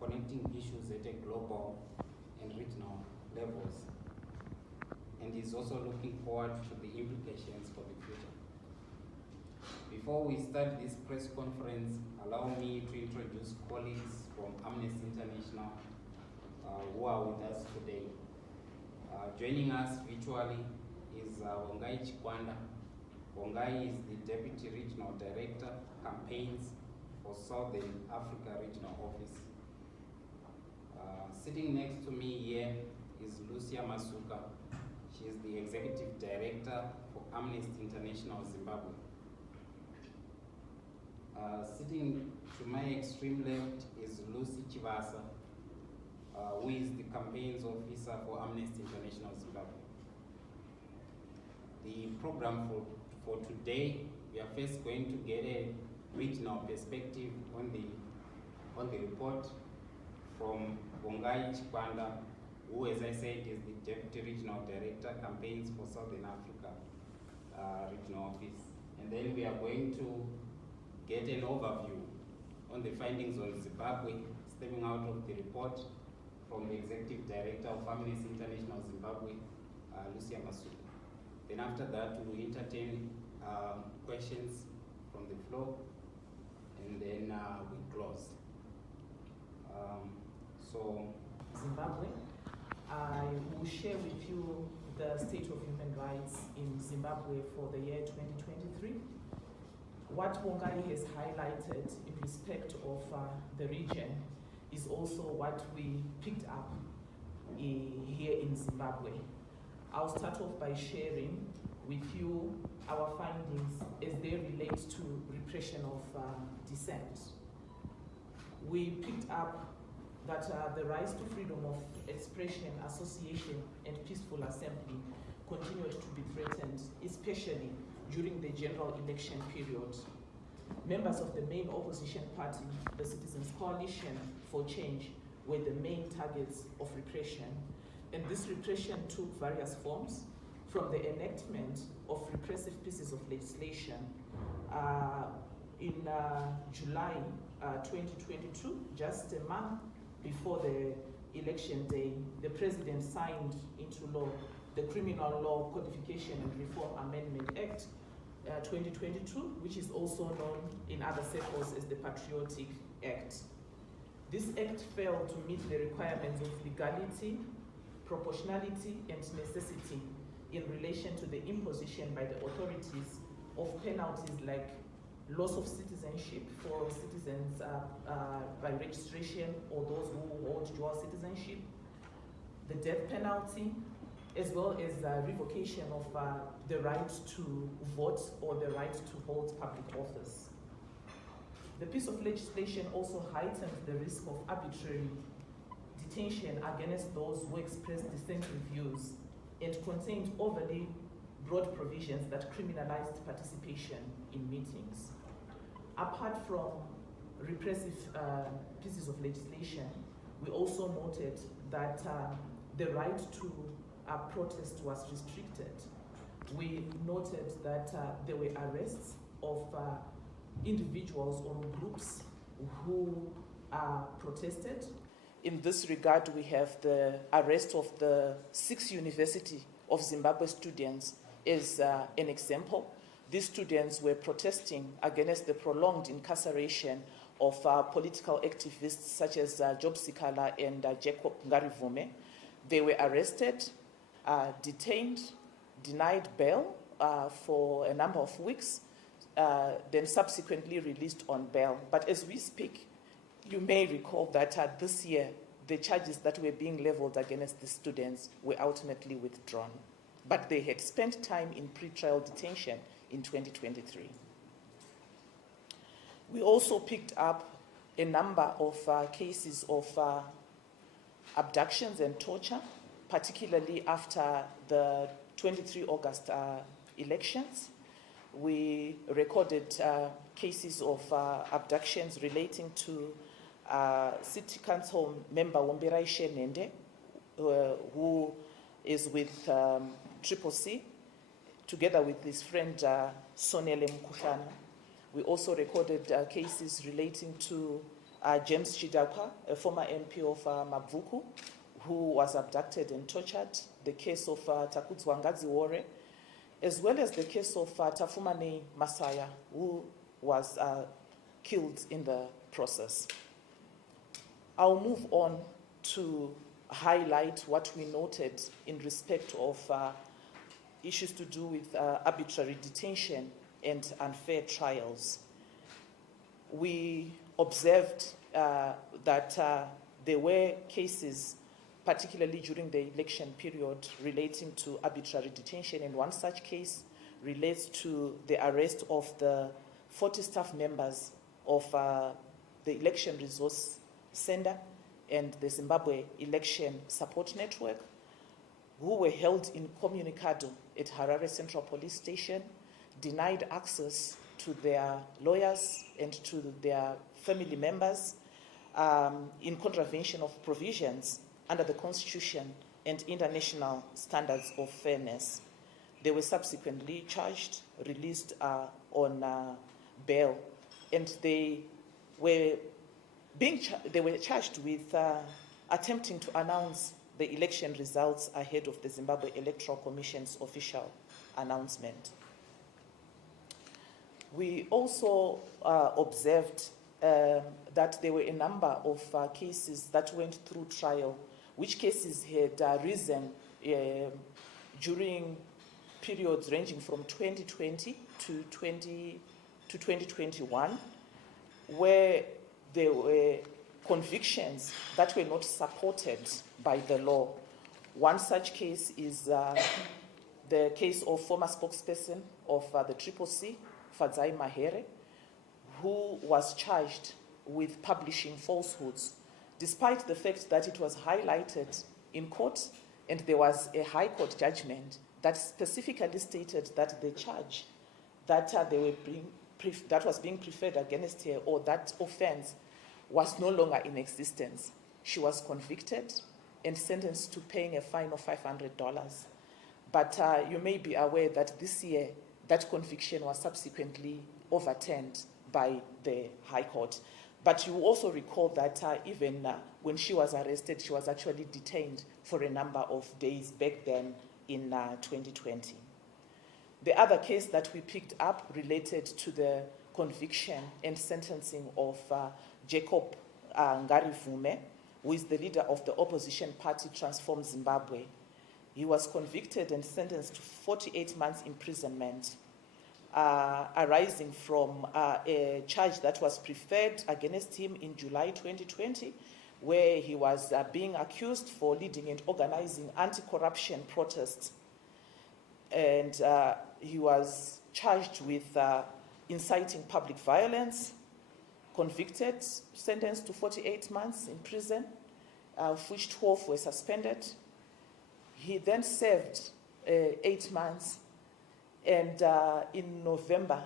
connecting issues at a global and regional levels, and is also looking forward to the implications for the future. Before we start this press conference, allow me to introduce colleagues from Amnesty International who are with us today. Joining us virtually is Wongai Chikwanda. Wongai is the Deputy Regional Director, Campaigns for Southern Africa Regional Office. Sitting next to me here is Lucia Masuka. She is the Executive Director for Amnesty International Zimbabwe. Sitting to my extreme left is Lucy Chivasa, who is the Campaigns Officer for Amnesty International Zimbabwe. The program for today, we are first going to get a regional perspective on the report from Wongai Chikwanda, who, as I said, is the Deputy Regional Director, Campaigns for Southern Africa Regional Office. And then we are going to get an overview on the findings on Zimbabwe stemming out of the report from the Executive Director of Amnesty International Zimbabwe, Lucia Masuka. Then after that, we will entertain questions from the floor, and then we close. Zimbabwe, I will share with you the state of human rights in Zimbabwe for the year 2023. What Wongai has highlighted in respect of the region is also what we picked up here in Zimbabwe. I'll start off by sharing with you our findings as they relate to repression of dissent. We picked up that the rights to freedom of expression, association, and peaceful assembly continued to be threatened, especially during the general election period. Members of the main opposition party, the Citizens Coalition for Change, were the main targets of repression. And this repression took various forms, from the enactment of repressive pieces of legislation. In July 2022, just a month before the election day, the president signed into law the Criminal Law Codification and Reform Amendment Act 2022, which is also known in other circles as the Patriotic Act. This act failed to meet the requirements of legality, proportionality, and necessity in relation to the imposition by the authorities of penalties like loss of citizenship for citizens by registration or those who hold dual citizenship, the death penalty, as well as revocation of the right to vote or the right to hold public office. The piece of legislation also heightened the risk of arbitrary detention against those who expressed dissenting views and contained overly broad provisions that criminalized participation in meetings. Apart from repressive pieces of legislation, we also noted that the right to protest was restricted. We noted that there were arrests of individuals or groups who protested. In this regard, we have the arrest of the 6 University of Zimbabwe students as an example. These students were protesting against the prolonged incarceration of political activists such as Job Sikala and Jacob Ngarivume. They were arrested, detained, denied bail for a number of weeks, then subsequently released on bail. But as we speak, you may recall that this year, the charges that were being leveled against the students were ultimately withdrawn. But they had spent time in pretrial detention in 2023. We also picked up a number of cases of abductions and torture, particularly after the 23 August elections. We recorded cases of abductions relating to City Council member Womberai Shenende, who is with Triple C, together with his friend Sonele Mkushana. We also recorded cases relating to James Chidakwa, a former MP of Mabvuku, who was abducted and tortured, the case of Takudzwa Ngadziwore, as well as the case of Tafumane Masaya, who was killed in the process. I'll move on to highlight what we noted in respect of issues to do with arbitrary detention and unfair trials. We observed that there were cases, particularly during the election period, relating to arbitrary detention, and one such case relates to the arrest of the 40 staff members of the Election Resource Center and the Zimbabwe Election Support Network, who were held incommunicado at Harare Central Police Station, denied access to their lawyers and to their family members in contravention of provisions under the Constitution and international standards of fairness. They were subsequently charged, released on bail, and they were charged with attempting to announce the election results ahead of the Zimbabwe Electoral Commission's official announcement. We also observed that there were a number of cases that went through trial, which cases had risen during periods ranging from 2020 to 2021, where there were convictions that were not supported by the law. One such case is the case of former spokesperson of the CCC, Fadzai Mahere, who was charged with publishing falsehoods, despite the fact that it was highlighted in court and there was a High Court judgment that specifically stated that the charge that that was being preferred against her, or that offense, was no longer in existence. She was convicted and sentenced to paying a fine of $500. But you may be aware that this year, that conviction was subsequently overturned by the High Court. But you also recall that even when she was arrested, she was actually detained for a number of days back then in 2020. The other case that we picked up related to the conviction and sentencing of Jacob Ngarivume, who is the leader of the opposition party Transform Zimbabwe. He was convicted and sentenced to 48 months imprisonment, arising from a charge that was preferred against him in July 2020, where he was being accused for leading and organizing anti-corruption protests. And he was charged with inciting public violence, convicted, sentenced to 48 months in prison, of which 12 were suspended. He then served 8 months, and in November,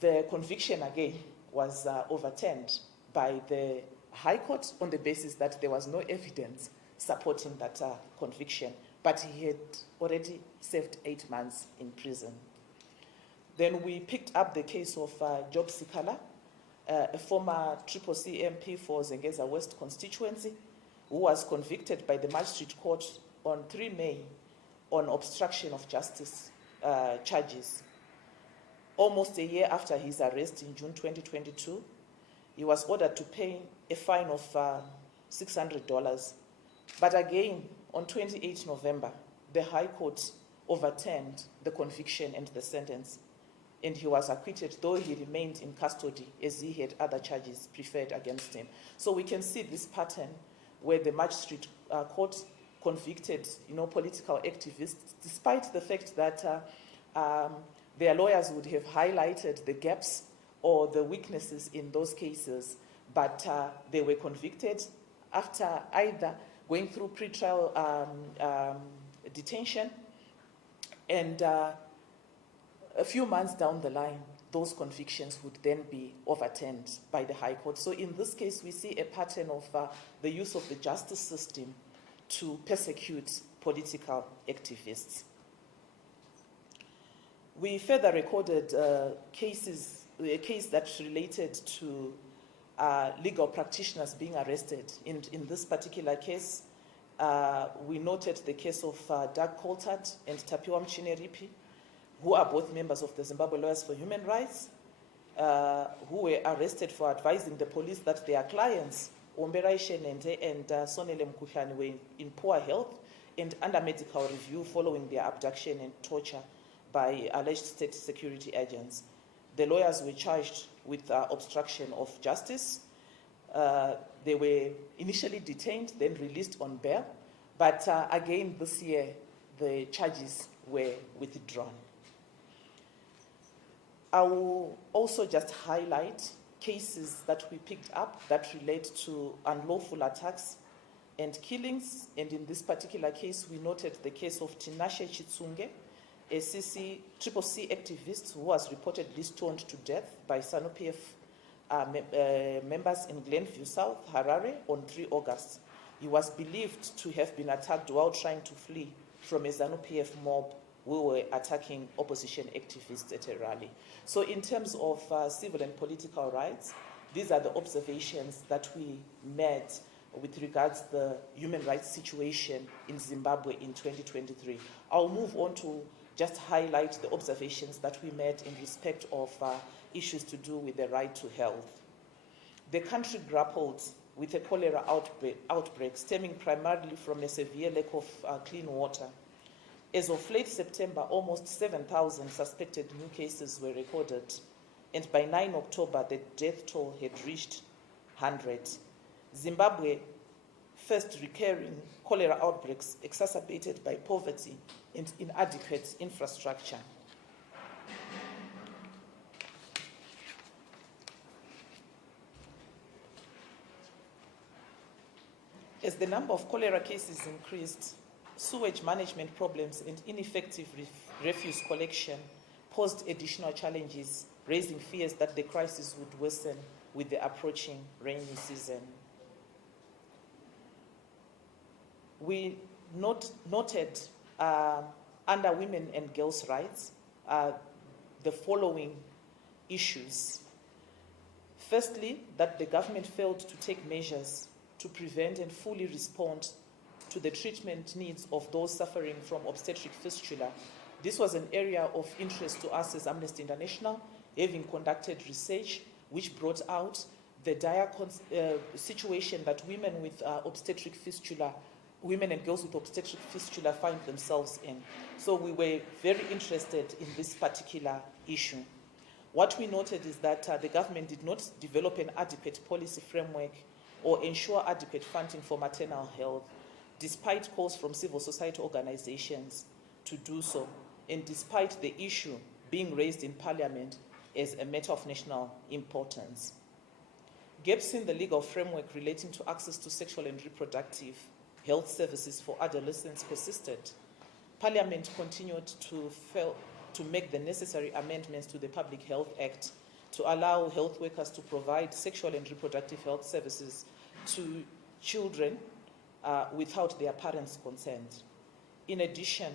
the conviction again was overturned by the High Court on the basis that there was no evidence supporting that conviction, but he had already served 8 months in prison. Then we picked up the case of Job Sikala, a former CCC MP for Zengeza West constituency, who was convicted by the Magistrate Court on 3 May on obstruction of justice charges. Almost a year after his arrest in June 2022, he was ordered to pay a fine of $600. But again, on 28 November, the High Court overturned the conviction and the sentence, and he was acquitted, though he remained in custody as he had other charges preferred against him. So we can see this pattern where the Magistrate Court convicted, political activists, despite the fact that their lawyers would have highlighted the gaps or the weaknesses in those cases, but they were convicted after either going through pretrial detention, and a few months down the line, those convictions would then be overturned by the High Court. So in this case, we see a pattern of the use of the justice system to persecute political activists. We further recorded a case that related to legal practitioners being arrested. In this particular case, we noted the case of Doug Coulthard and Tapiwa Mchineripi, who are both members of the Zimbabwe Lawyers for Human Rights, who were arrested for advising the police that their clients, Omberai Shenende and Sonele Mkuhlane, were in poor health and under medical review following their abduction and torture by alleged state security agents. The lawyers were charged with obstruction of justice. They were initially detained, then released on bail. But again, this year, the charges were withdrawn. I will also just highlight cases that we picked up that relate to unlawful attacks and killings. And in this particular case, we noted the case of Tinashe Chitsunge, a CCCC activist who was reportedly stoned to death by SANU-PF members in Glenview South, Harare, on 3 August. He was believed to have been attacked while trying to flee from a SANU-PF mob who were attacking opposition activists at a rally. So in terms of civil and political rights, these are the observations that we made with regards to the human rights situation in Zimbabwe in 2023. I'll move on to just highlight the observations that we made in respect of issues to do with the right to health. The country grappled with a cholera outbreak stemming primarily from a severe lack of clean water. As of late September, almost 7,000 suspected new cases were recorded, and by 9 October, the death toll had reached 100. Zimbabwe first recurring cholera outbreaks exacerbated by poverty and inadequate infrastructure. As the number of cholera cases increased, sewage management problems and ineffective refuse collection posed additional challenges, raising fears that the crisis would worsen with the approaching rainy season. We noted under women and girls' rights the following issues. Firstly, that the government failed to take measures to prevent and fully respond to the treatment needs of those suffering from obstetric fistula. This was an area of interest to us as Amnesty International, having conducted research which brought out the dire situation that women with obstetric fistula, women and girls with obstetric fistula find themselves in. So we were very interested in this particular issue. What we noted is that the government did not develop an adequate policy framework or ensure adequate funding for maternal health, despite calls from civil society organizations to do so, and despite the issue being raised in Parliament as a matter of national importance. Gaps in the legal framework relating to access to sexual and reproductive health services for adolescents persisted. Parliament continued to make the necessary amendments to the Public Health Act to allow health workers to provide sexual and reproductive health services to children without their parents' consent. In addition,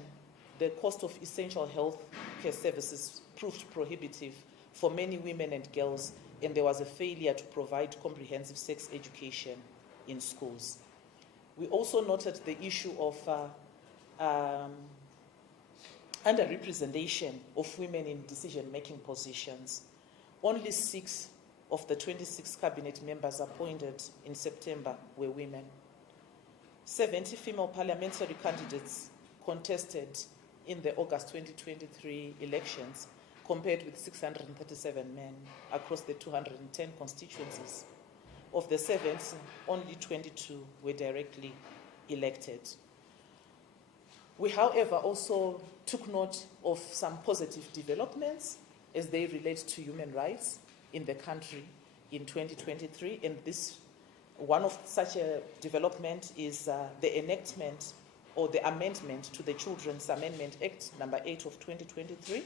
the cost of essential health care services proved prohibitive for many women and girls, and there was a failure to provide comprehensive sex education in schools. We also noted the issue of underrepresentation of women in decision-making positions. Only 6 of the 26 cabinet members appointed in September were women. 70 female parliamentary candidates contested in the August 2023 elections, compared with 637 men across the 210 constituencies. Of the 70, only 22 were directly elected. We, however, also took note of some positive developments as they relate to human rights in the country in 2023, and this one of such a development is the enactment or the amendment to the Children's Amendment Act number 8 of 2023.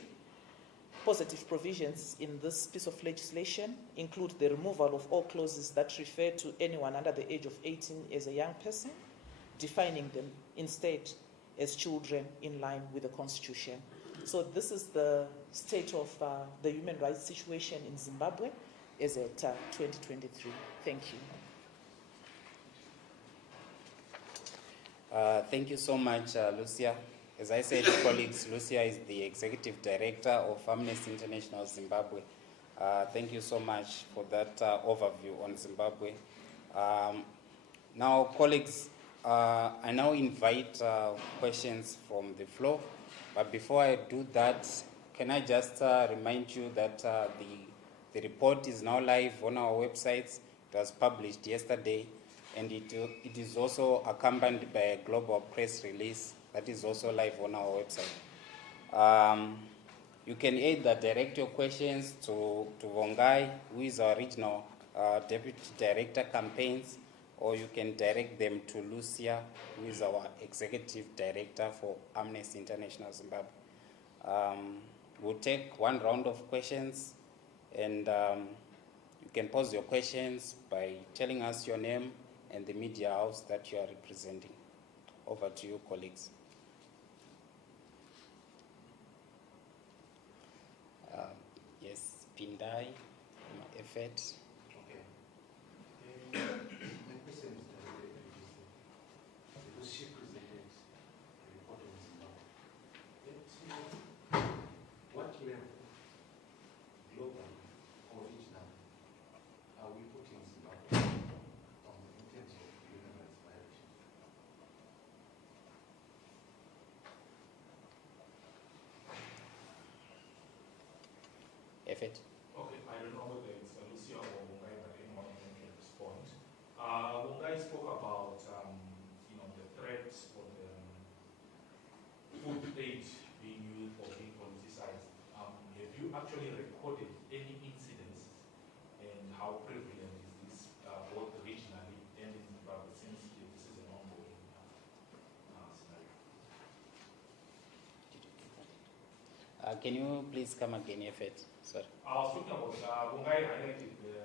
Positive provisions in this piece of legislation include the removal of all clauses that refer to anyone under the age of 18 as a young person, defining them instead as children in line with the Constitution. So this is the state of the human rights situation in Zimbabwe as at 2023. Thank you. Thank you so much, Lucia. As I said, colleagues, Lucia is the Executive Director of Amnesty International Zimbabwe. Thank you so much for that overview on Zimbabwe. Now, colleagues, I now invite questions from the floor. But before I do that, can I just remind you that the report is now live on our websites. It was published yesterday, and it is also accompanied by a global press release that is also live on our website. You can either direct your questions to Vongai, who is our regional Deputy Director Campaigns, or you can direct them to Lucia, who is our Executive Director for Amnesty International Zimbabwe. We'll take one round of questions, and you can pose your questions by telling us your name and the media house that you are representing. Over to you, colleagues. Yes, Pindai, Effet. Okay. My question is because she presented a report on Zimbabwe. What level, globally or regionally, are we putting Zimbabwe on in terms of human rights violations? Effet. Okay, I don't know whether it's Lucia or Mungai, but anyone of them can respond. Mungai spoke about the threat of the food aid being used or being politicized. Have you actually recorded any incidents, and how prevalent is this both regionally and in Zimbabwe, since this is an ongoing scenario? Can you please come again, Effet? Sorry. I was talking about Mungai highlighted the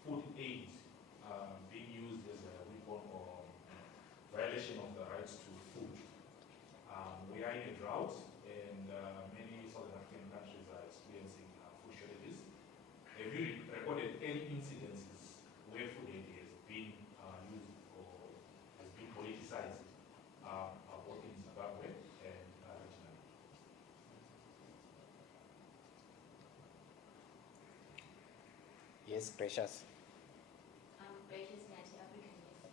food aid being used as a weapon or violation of the rights to food. We are in a drought, and many Southern African countries are experiencing food shortages. Have you recorded any incidences where food aid has been used or has been politicized both in Zimbabwe and regionally? Yes, Precious. Precious Nati, African Youth.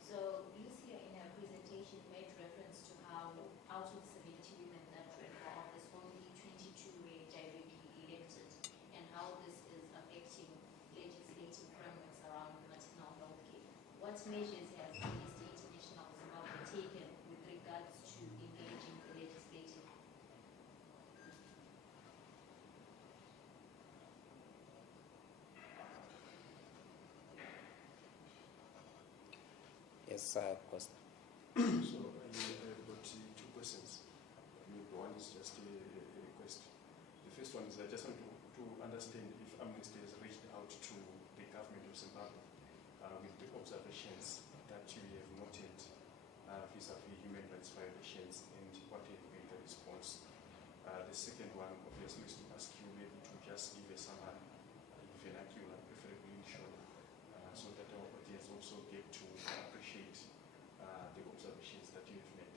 So Lucia in her presentation made reference to how out of 70 women that ran for office, only 22 were directly elected, and how this is affecting legislative frameworks around maternal health care. What measures has Amnesty International Zimbabwe taken with regards to engaging the legislative? Yes, Costa. So I've got two questions. One is just a request. The first one is I just want to understand if Amnesty has reached out to the government of Zimbabwe with the observations that you have noted vis-a-vis human rights violations, and what have been the response. The second one, obviously, is to ask you maybe to just give a summary in vernacular, preferably in short, so that our audience also get to appreciate the observations that you have made.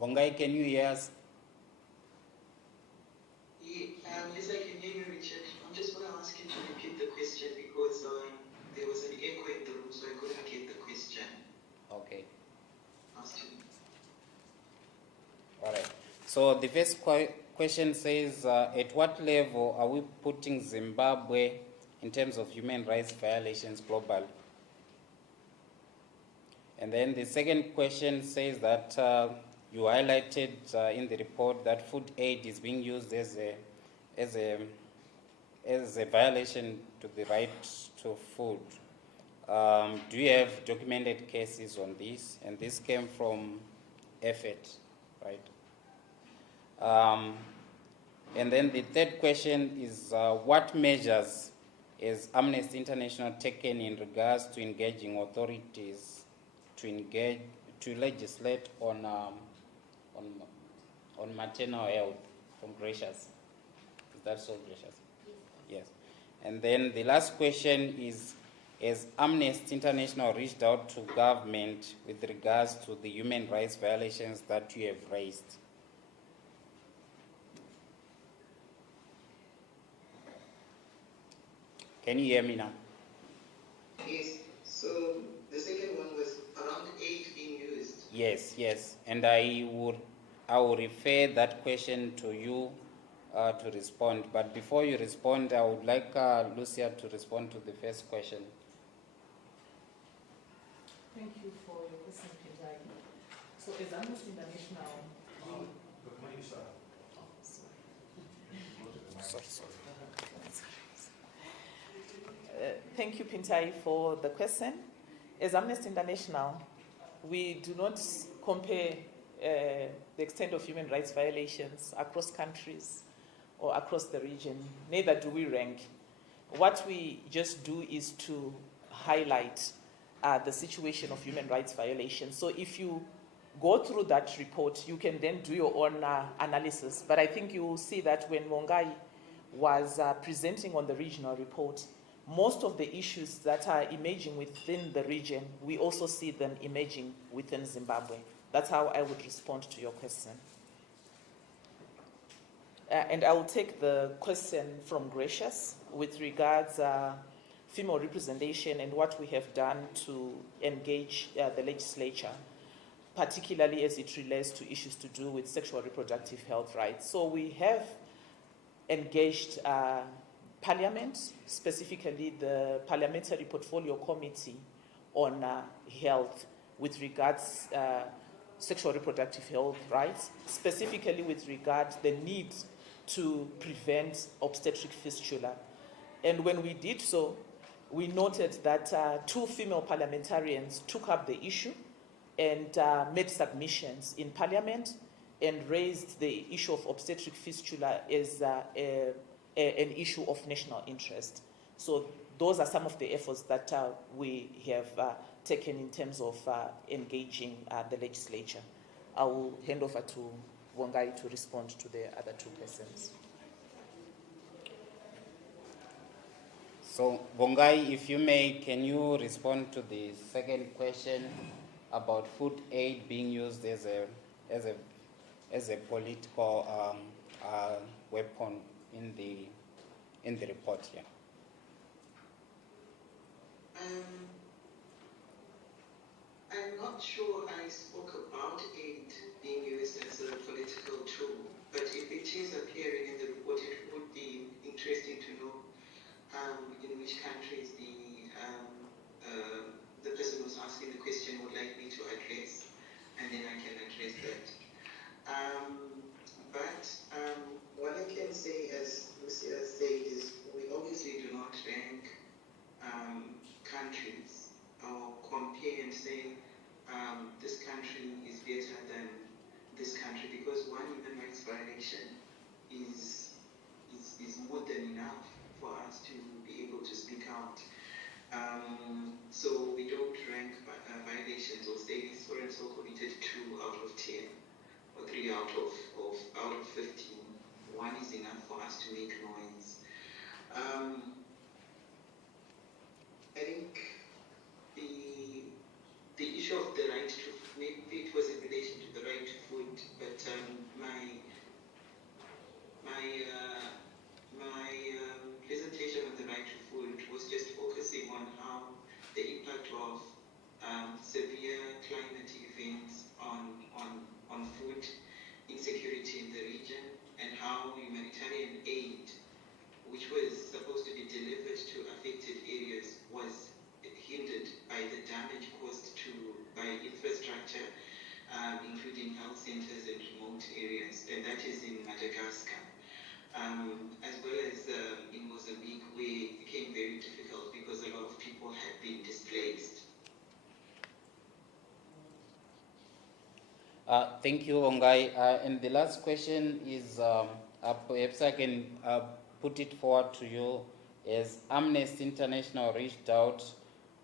Vongai, can you hear us? Yes, I can hear you, Richard. I just want to ask you to repeat the question because there was an echo in the room, so I couldn't get the question. Okay. Asked you. All right. So the first question says, at what level are we putting Zimbabwe in terms of human rights violations globally. And then the second question says that you highlighted in the report that food aid is being used as a violation to the right to food. Do you have documented cases on this? And this came from effort, right? And then the third question is what measures has Amnesty International taken in regards to engaging authorities to legislate on maternal health from Gracious? Is that so, Gracious? Yes. And then the last question is, has Amnesty International reached out to government with regards to the human rights violations that you have raised? Can you hear me now? Yes. So the second one was around aid being used. Yes. And I will refer that question to you to respond. But before you respond, I would like Lucia to respond to the first question. Thank you for your question, Pinjai. So as Amnesty International, thank you, Pintai, for the question. As Amnesty International, we do not compare the extent of human rights violations across countries or across the region. Neither do we rank. What we just do is to highlight the situation of human rights violations. So if you go through that report, you can then do your own analysis. But I think you will see that when Mongai was presenting on the regional report, most of the issues that are emerging within the region, we also see them emerging within Zimbabwe. That's how I would respond to your question. And I will take the question from Gracious with regards female representation and what we have done to engage the legislature, particularly as it relates to issues to do with sexual reproductive health rights. So we have engaged Parliament, specifically the Parliamentary Portfolio Committee on Health with regards sexual reproductive health rights, specifically with regard the need to prevent obstetric fistula. And when we did so, we noted that 2 female parliamentarians took up the issue and made submissions in Parliament and raised the issue of obstetric fistula as an issue of national interest. So those are some of the efforts that we have taken in terms of engaging the legislature. I will hand over to Wongai to respond to the other 2 questions. So, Bongai, if you may, can you respond to the second question about food aid being used as a political weapon in the report here? I'm not sure I spoke about aid being used as a political tool, but if it is appearing in the report, it would be interesting to know in which countries the person who's asking the question would like me to address, and then I can address that. But what I can say, as Lucia said, is we obviously do not rank countries or compare and say this country is better than this country, because one human rights violation is more than enough for us to be able to speak out. So we don't rank violations or say this so and so committed 2 out of 10 or 3 out of 15. 1 is enough for us to make noise. I think the issue of the right to, maybe it was in relation to the right to food, but my presentation on the right to food was just focusing on how the impact of severe climate events on food insecurity in the region, and how humanitarian aid, which was supposed to be delivered infrastructure, including health centers and remote areas, and that is in Madagascar. As well as in Mozambique, where it became very difficult because a lot of people had been displaced. Thank you, Ongai. And the last question is, perhaps I can put it forward to you, as Amnesty International reached out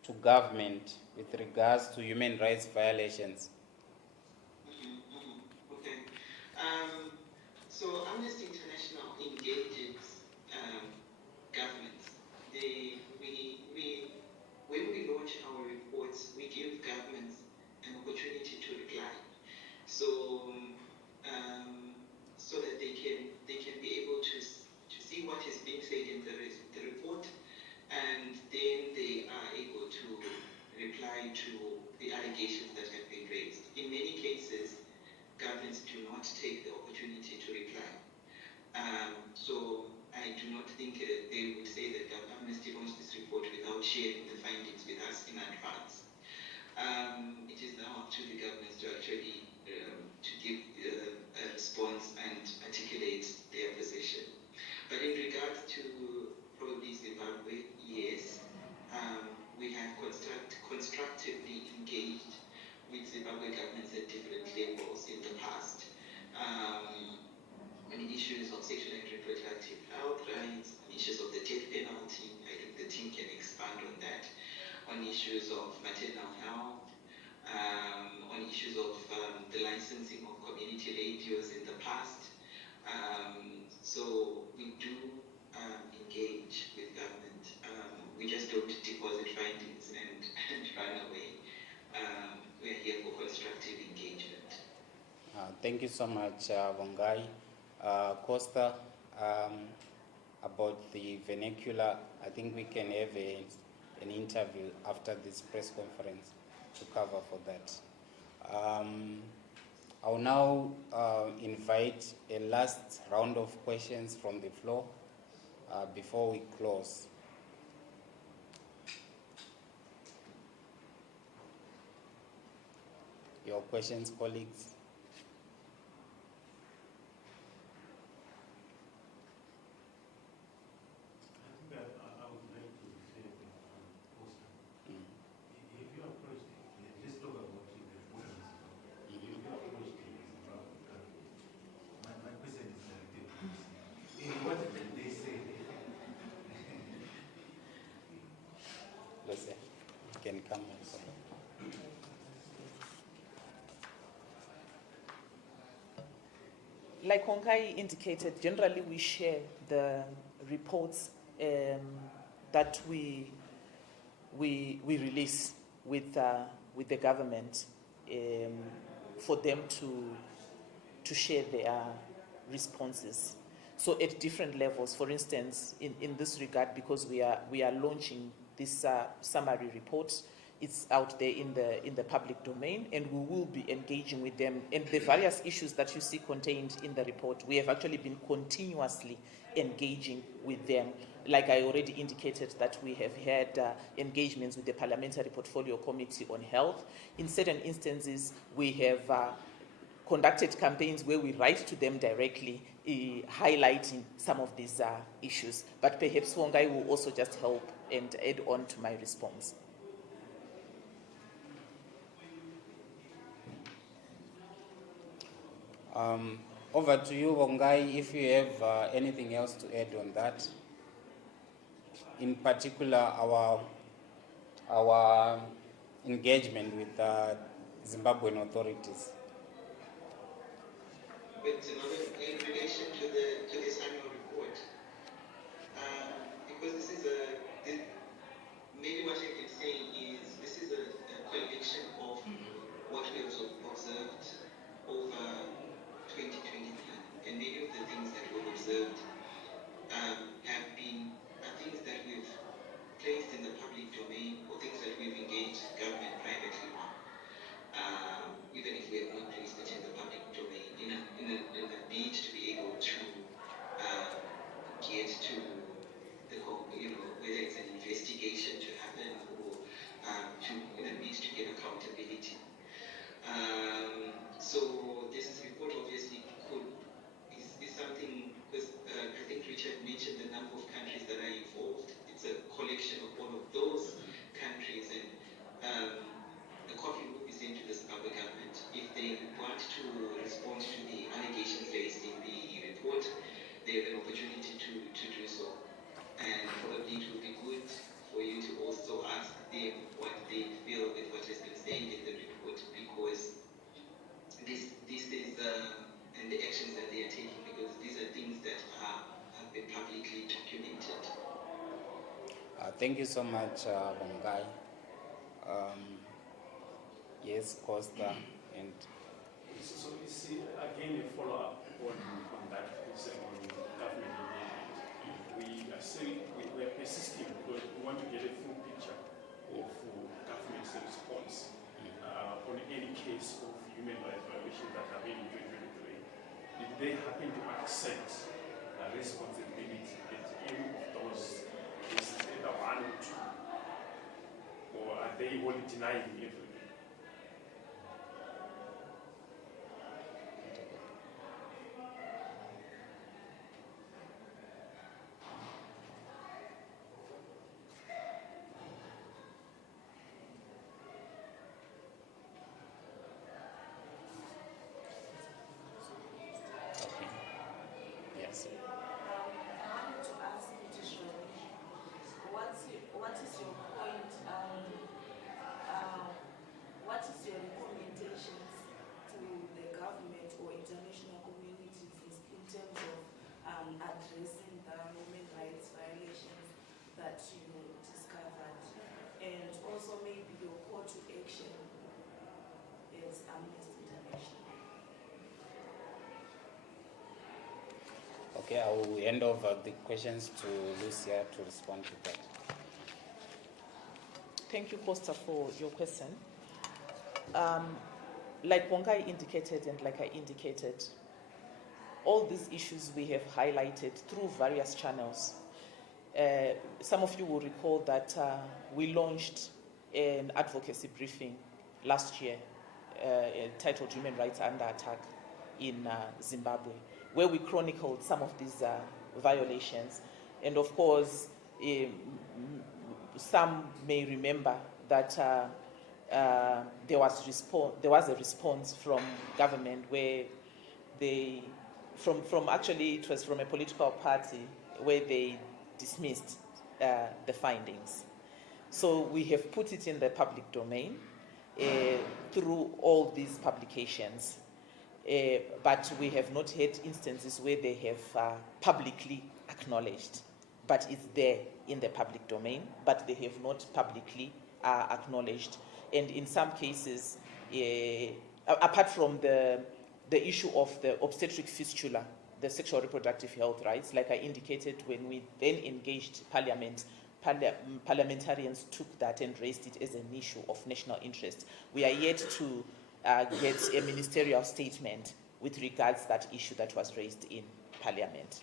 to government with regards to human rights violations. Okay. So Amnesty International engages governments. When we launch our reports, we give governments an opportunity to reply. So that they can be able to see what is being said in the report, and then they are able to reply to the allegations that have been raised. In many cases, governments do not take the opportunity to reply. So I do not think they would say that Amnesty launched this report without sharing the findings with us in advance. It is now up to the governments to actually to give a response and articulate their position. But in regards to probably Zimbabwe, yes, we have constructively engaged with Zimbabwe governments at different levels in the past on issues of sexual and reproductive health rights, on issues of the death penalty. I think the team can expand on that. On issues of maternal health, on issues of the licensing of community radios in the past. So we do engage with government. We just don't deposit findings and run away. We are here for constructive engagement. Thank you so much, Vongai. Costa, about the vernacular, I think we can have an interview after this press conference to cover for that. I'll now invite a last round of questions from the floor before we close. Your questions, colleagues? Can come also. Like Honkai indicated, generally we share the reports that we release with the government for them to share their responses. So at different levels, for instance, in this regard, because we are launching this summary report, it's out there in the public domain, and we will be engaging with them. And the various issues that you see contained in the report, we have actually been continuously engaging with them. Like I already indicated, that we have had engagements with the Parliamentary Portfolio Committee on Health. In certain instances, we have conducted campaigns where we write to them directly, highlighting some of these issues. But perhaps Hongai will also just help and add on to my response. Over to you, Hongai, if you have anything else to add on that. In particular, our engagement with Zimbabwean authorities. But in relation to this annual report, because this is maybe what I can say is this is a collection of what we have observed over 2023, and many of the things that we've observed are things that we've placed in the public domain, or things that we've engaged government privately on, even if we have not placed it in the public domain, in a bid to be able to get to the whether Thank you so much, Bongai. Yes, Costa, and So you see, again, a follow-up on that, on government engagement. We are persisting because we want to get a full picture of government's response on any case of human rights violations that have been in 2023. Did they happen to accept responsibility at any of those cases, either one or two? Or are they only denying everything? yes. I wanted to ask petitioner, what is your point, what is your recommendations to the government or international communities in terms of addressing the human rights violations that you discovered, and also maybe your call to action as Amnesty International? Okay, I will hand over the questions to Lucia to respond to that. Thank you, Costa, for your question. Like Bongai indicated and like I indicated, all these issues we have highlighted through various channels. Some of you will recall that we launched an advocacy briefing last year titled Human Rights Under Attack in Zimbabwe, where we chronicled some of these violations. And of course, some may remember that there was a response from government where they, actually it was from a political party where they dismissed the findings. So we have put it in the public domain through all these publications. But we have not had instances where they have publicly acknowledged, but it's there in the public domain, but they have not publicly acknowledged. And in some cases, apart from the issue of the obstetric fistula, the sexual reproductive health rights, like I indicated, when we then engaged Parliament, parliamentarians took that and raised it as an issue of national interest. We are yet to get a ministerial statement with regards to that issue that was raised in Parliament.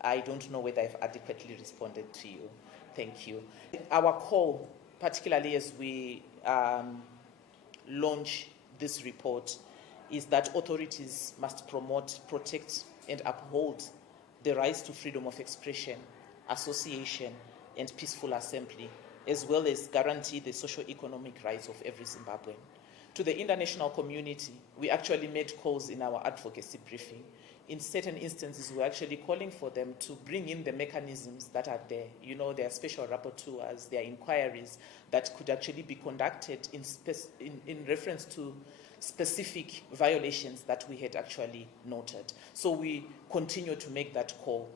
I don't know whether I've adequately responded to you. Thank you. Our call, particularly as we launch this report, is that authorities must promote, protect, and uphold the rights to freedom of expression, association, and peaceful assembly, as well as guarantee the socio-economic rights of every Zimbabwean. To the international community, we actually made calls in our advocacy briefing. In certain instances, we're actually calling for them to bring in the mechanisms that are there. You know, there are special rapporteurs, there are inquiries that could actually be conducted in reference to specific violations that we had actually noted. So we continue to make that call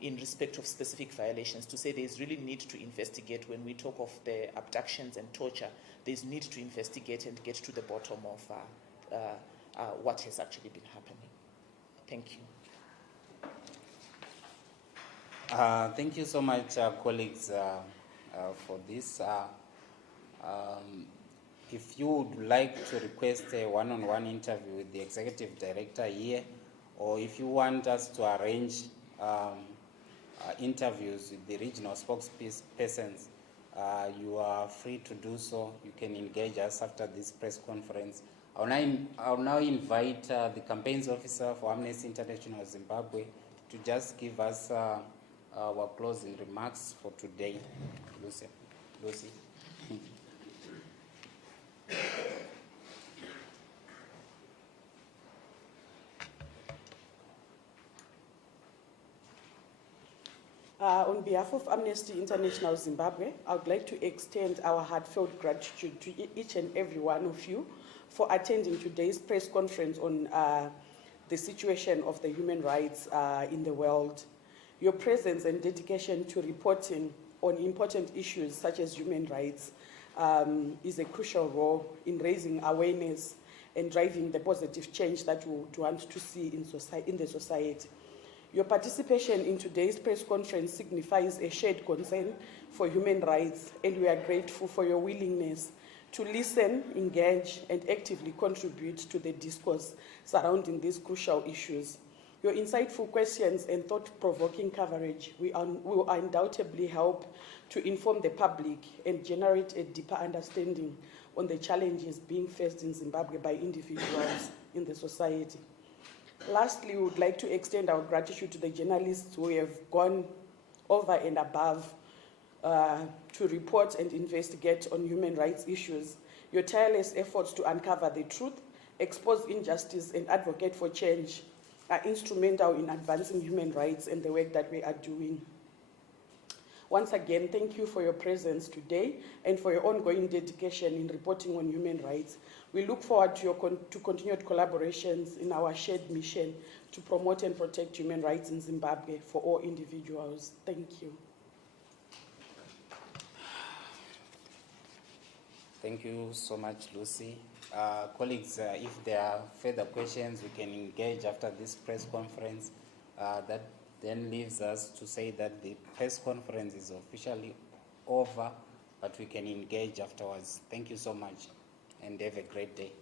in respect of specific violations, to say there's really need to investigate. When we talk of the abductions and torture, there's need to investigate and get to the bottom of what has actually been happening. Thank you. Thank you so much, colleagues, for this. If you would like to request a one-on-one interview with the executive director here, or if you want us to arrange interviews with the regional spokespersons, you are free to do so. You can engage us after this press conference. I'll now invite the campaigns officer for Amnesty International Zimbabwe to just give us our closing remarks for today. Lucy. On behalf of Amnesty International Zimbabwe, I would like to extend our heartfelt gratitude to each and every one of you for attending today's press conference on the situation of the human rights in the world. Your presence and dedication to reporting on important issues such as human rights is a crucial role in raising awareness and driving the positive change that we would want to see in the society. Your participation in today's press conference signifies a shared concern for human rights, and we are grateful for your willingness to listen, engage, and actively contribute to the discourse surrounding these crucial issues. Your insightful questions and thought-provoking coverage will undoubtedly help to inform the public and generate a deeper understanding on the challenges being faced in Zimbabwe by individuals in the society. Lastly, we would like to extend our gratitude to the journalists who have gone over and above to report and investigate on human rights issues. Your tireless efforts to uncover the truth, expose injustice, and advocate for change are instrumental in advancing human rights and the work that we are doing. Once again, thank you for your presence today and for your ongoing dedication in reporting on human rights. We look forward to continued collaborations in our shared mission to promote and protect human rights in Zimbabwe for all individuals. Thank you. Thank you so much, Lucy. Colleagues, if there are further questions, we can engage after this press conference. That then leaves us to say that the press conference is officially over, but we can engage afterwards. Thank you so much, and have a great day.